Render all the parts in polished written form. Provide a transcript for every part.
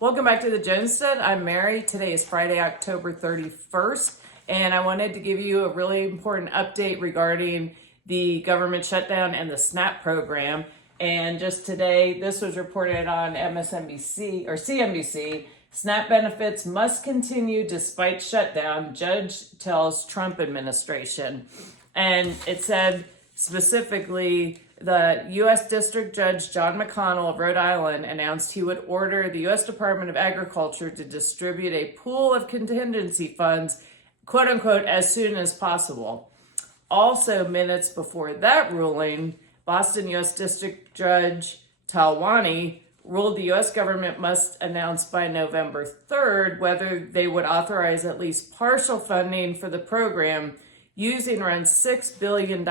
Welcome back to the Jonestead. I'm Mary. Today is Friday, October 31st, and I wanted to give you a really important update regarding the government shutdown and the SNAP program. And just today, this was reported on MSNBC or CNBC. SNAP benefits must continue despite shutdown, judge tells Trump administration. And it said specifically, the U.S. District Judge John McConnell of Rhode Island announced he would order the U.S. Department of Agriculture to distribute a pool of contingency funds, quote unquote, as soon as possible. Also, minutes before that ruling, Boston U.S. District Judge Talwani ruled the U.S. government must announce by November 3rd whether they would authorize at least partial funding for the program, using around $6 billion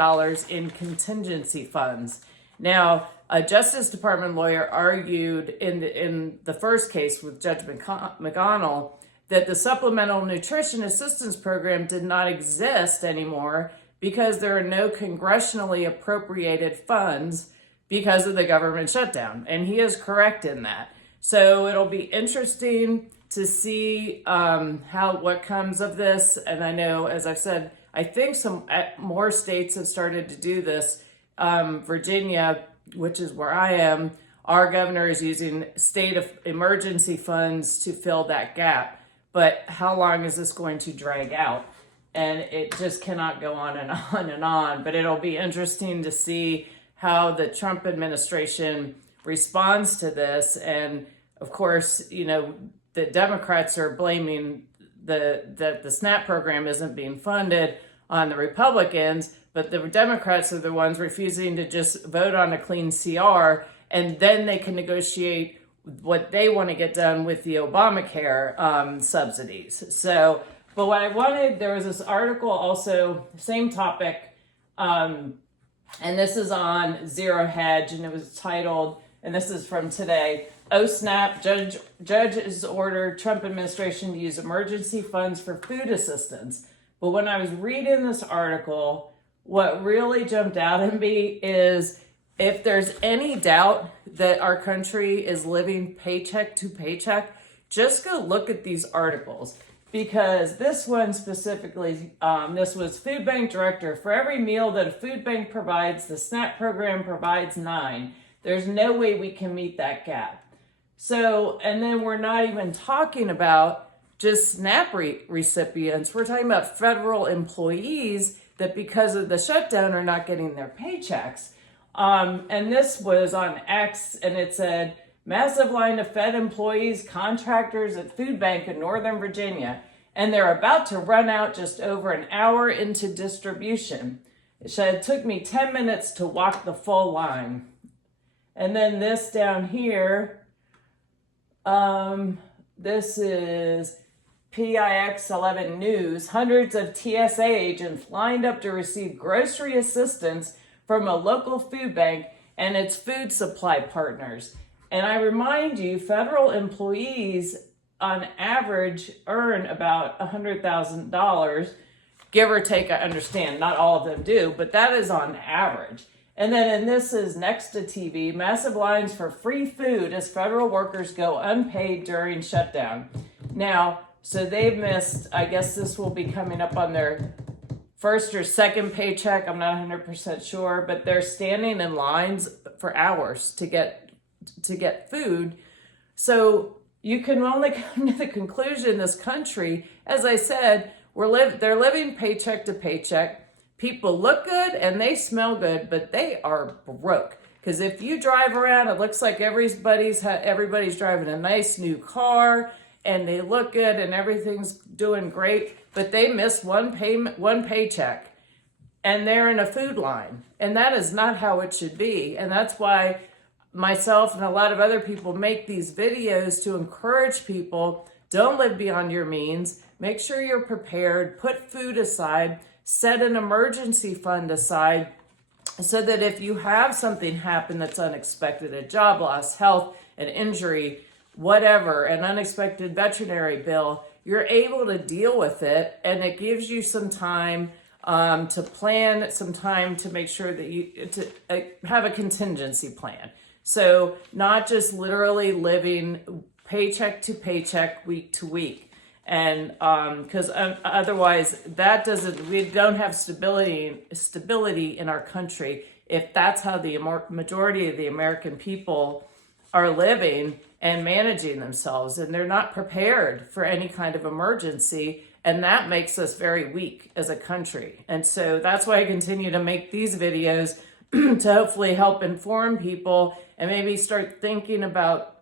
in contingency funds. Now, a Justice Department lawyer argued in the first case with Judge McConnell that the Supplemental Nutrition Assistance Program did not exist anymore because there are no congressionally appropriated funds because of the government shutdown. And he is correct in that. So it'll be interesting to see what comes of this. And I know, as I've said, I think some more states have started to do this. Virginia, which is where I am, our governor is using state of emergency funds to fill that gap. But how long is this going to drag out? And it just cannot go on and on and on. But it'll be interesting to see how the Trump administration responds to this. And of course, you know, the Democrats are blaming that the SNAP program isn't being funded on the Republicans, but the Democrats are the ones refusing to just vote on a clean CR, and then they can negotiate what they want to get done with the Obamacare subsidies. So, but what I wanted, there was this article also, same topic, and this is on Zero Hedge, and it was titled, and this is from today, "Oh Snap, Judges ordered Trump administration to use emergency funds for food assistance." But when I was reading this article, what really jumped out at me is if there's any doubt that our country is living paycheck to paycheck, just go look at these articles. Because this one specifically, this was food bank director. For every meal that a food bank provides, the SNAP program provides 9. There's no way we can meet that gap. So, and then we're not even talking about just SNAP recipients. We're talking about federal employees that because of the shutdown are not getting their paychecks. And this was on X, and it said, massive line of Fed employees, contractors at food bank in Northern Virginia, and they're about to run out just over an hour into distribution. It said it took me 10 minutes to walk the full line. And then this down here, this is PIX 11 News. Hundreds of TSA agents lined up to receive grocery assistance from a local food bank and its food supply partners. And I remind you, federal employees on average earn about $100,000, give or take. I understand not all of them do, but that is on average. And then, and this is next to TV, massive lines for free food as federal workers go unpaid during shutdown. Now, so they've missed, I guess this will be coming up on their first or second paycheck. I'm not 100% sure, but they're standing in lines for hours to get food. So you can only come to the conclusion this country, as I said, they're living paycheck to paycheck. People look good and they smell good, but they are broke. Because if you drive around, it looks like everybody's driving a nice new car and they look good and everything's doing great, but they missed one paycheck and they're in a food line. And that is not how it should be. And that's why myself and a lot of other people make these videos to encourage people, don't live beyond your means, make sure you're prepared, put food aside, set an emergency fund aside so that if you have something happen that's unexpected, a job loss, health, an injury, whatever, an unexpected veterinary bill, you're able to deal with it, and it gives you some time to plan, some time to make sure that you have a contingency plan. So not just literally living paycheck to paycheck, week to week. And because otherwise we don't have stability in our country if that's how the majority of the American people are living and managing themselves, and they're not prepared for any kind of emergency, and that makes us very weak as a country. And so that's why I continue to make these videos to hopefully help inform people and maybe start thinking about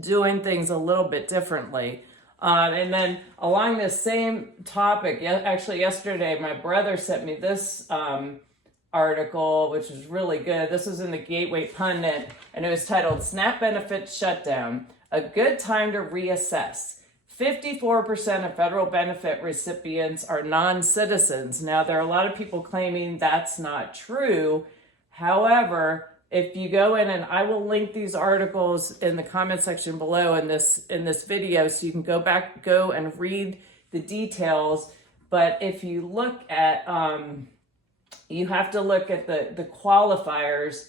doing things a little bit differently. And then along this same topic, actually yesterday, my brother sent me this article, which was really good. This was in the Gateway Pundit, and it was titled "SNAP Benefits Shutdown, a Good Time to Reassess." 54% of federal benefit recipients are non-citizens. Now, there are a lot of people claiming that's not true. However, if you go in, and I will link these articles in the comment section below in this video, so you can go and read the details. But if you look at, you have to look at the qualifiers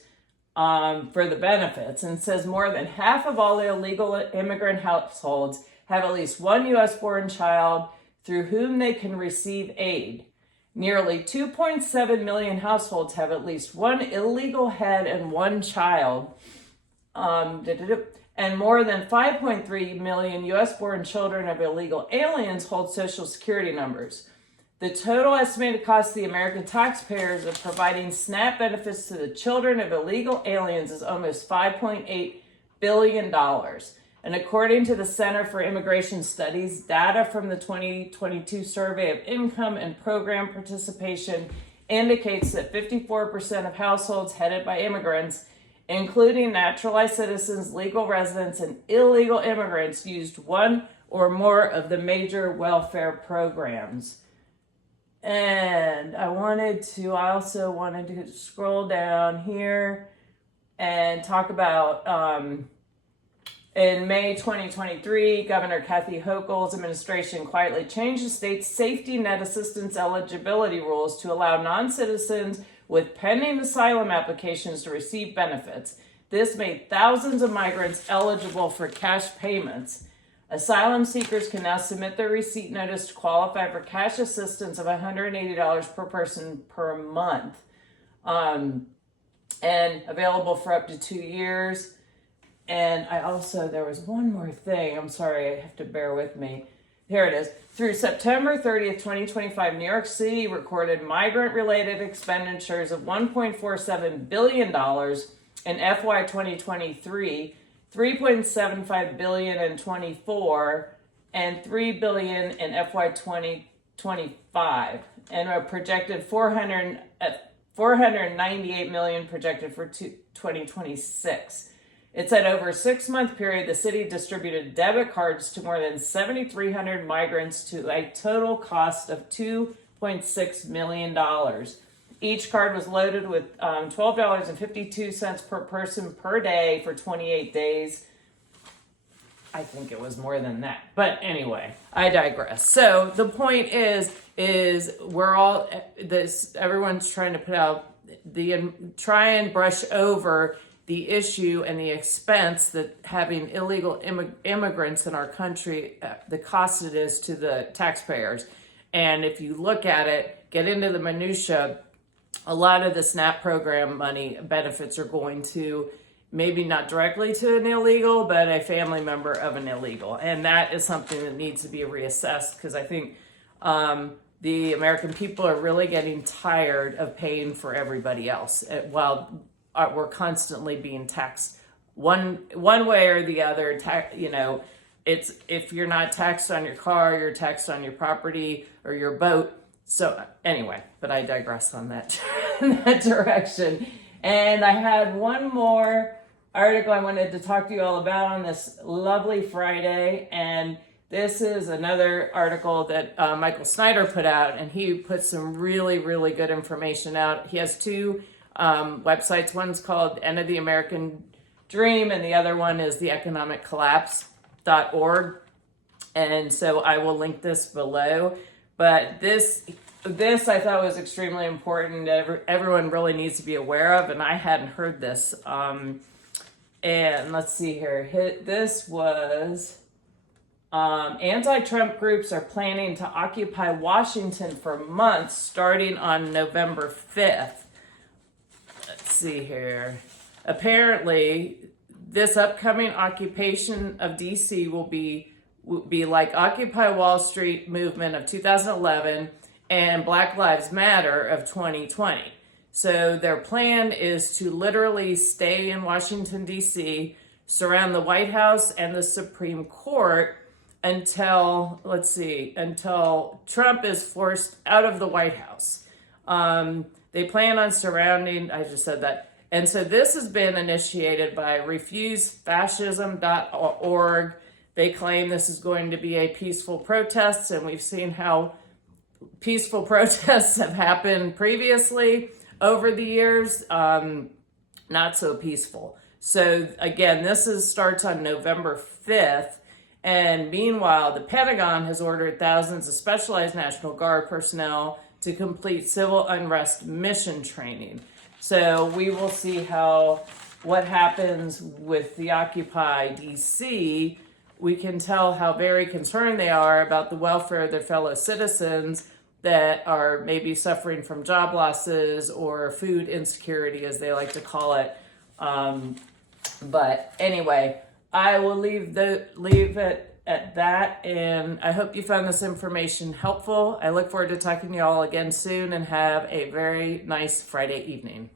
for the benefits. And it says more than half of all the illegal immigrant households have at least one U.S.-born child through whom they can receive aid. Nearly 2.7 million households have at least one illegal head and one child. And more than 5.3 million U.S.-born children of illegal aliens hold Social Security numbers. The total estimated cost to the American taxpayers of providing SNAP benefits to the children of illegal aliens is almost $5.8 billion. And according to the Center for Immigration Studies, data from the 2022 Survey of Income and Program Participation indicates that 54% of households headed by immigrants, including naturalized citizens, legal residents, and illegal immigrants, used one or more of the major welfare programs. And I also wanted to scroll down here and talk about, in May 2023, Governor Kathy Hochul's administration quietly changed the state's safety net assistance eligibility rules to allow non-citizens with pending asylum applications to receive benefits. This made thousands of migrants eligible for cash payments. Asylum seekers can now submit their receipt notice to qualify for cash assistance of $180 per person per month, and available for up to 2 years. And there was one more thing. I'm sorry, I have to bear with me. Here it is. Through September 30th, 2025, New York City recorded migrant-related expenditures of $1.47 billion in FY 2023, $3.75 billion in 24, and $3 billion in FY 2025, and a projected 498 million projected for 2026. It said over a 6-month period, the city distributed debit cards to more than 7,300 migrants to a total cost of $2.6 million. Each card was loaded with $12.52 per person per day for 28 days. I think it was more than that. But anyway, I digress. So the point is everyone's trying to try and brush over the issue and the expense that having illegal immigrants in our country, the cost it is to the taxpayers. And if you look at it, get into the minutia, a lot of the SNAP program money benefits are going to maybe not directly to an illegal, but a family member of an illegal. And that is something that needs to be reassessed, because I think the American people are really getting tired of paying for everybody else while we're constantly being taxed one way or the other. It's if you're not taxed on your car, you're taxed on your property or your boat. So anyway, but I digress on that in that direction. And I had one more article I wanted to talk to you all about on this lovely Friday, and this is another article that Michael Snyder put out, and he put some really, really good information out. He has two websites. One's called End of the American Dream, and the other one is theeconomiccollapse.org. And so I will link this below. But this I thought was extremely important. Everyone really needs to be aware of, and I hadn't heard this. And let's see here. This was anti-Trump groups are planning to occupy Washington for months starting on November 5th. Let's see here. Apparently, this upcoming occupation of DC will be like Occupy Wall Street movement of 2011 and Black Lives Matter of 2020. So their plan is to literally stay in Washington, D.C., surround the White House and the Supreme Court until Trump is forced out of the White House. They plan on surrounding, I just said that. And so this has been initiated by refusefascism.org. They claim this is going to be a peaceful protest, and we've seen how peaceful protests have happened previously over the years, not so peaceful. So again, this starts on November 5th. And meanwhile, the Pentagon has ordered thousands of specialized National Guard personnel to complete civil unrest mission training. So we will see what happens with the Occupy DC. We can tell how very concerned they are about the welfare of their fellow citizens that are maybe suffering from job losses or food insecurity, as they like to call it. But anyway, I will leave it at that, and I hope you found this information helpful. I look forward to talking to you all again soon, and have a very nice Friday evening.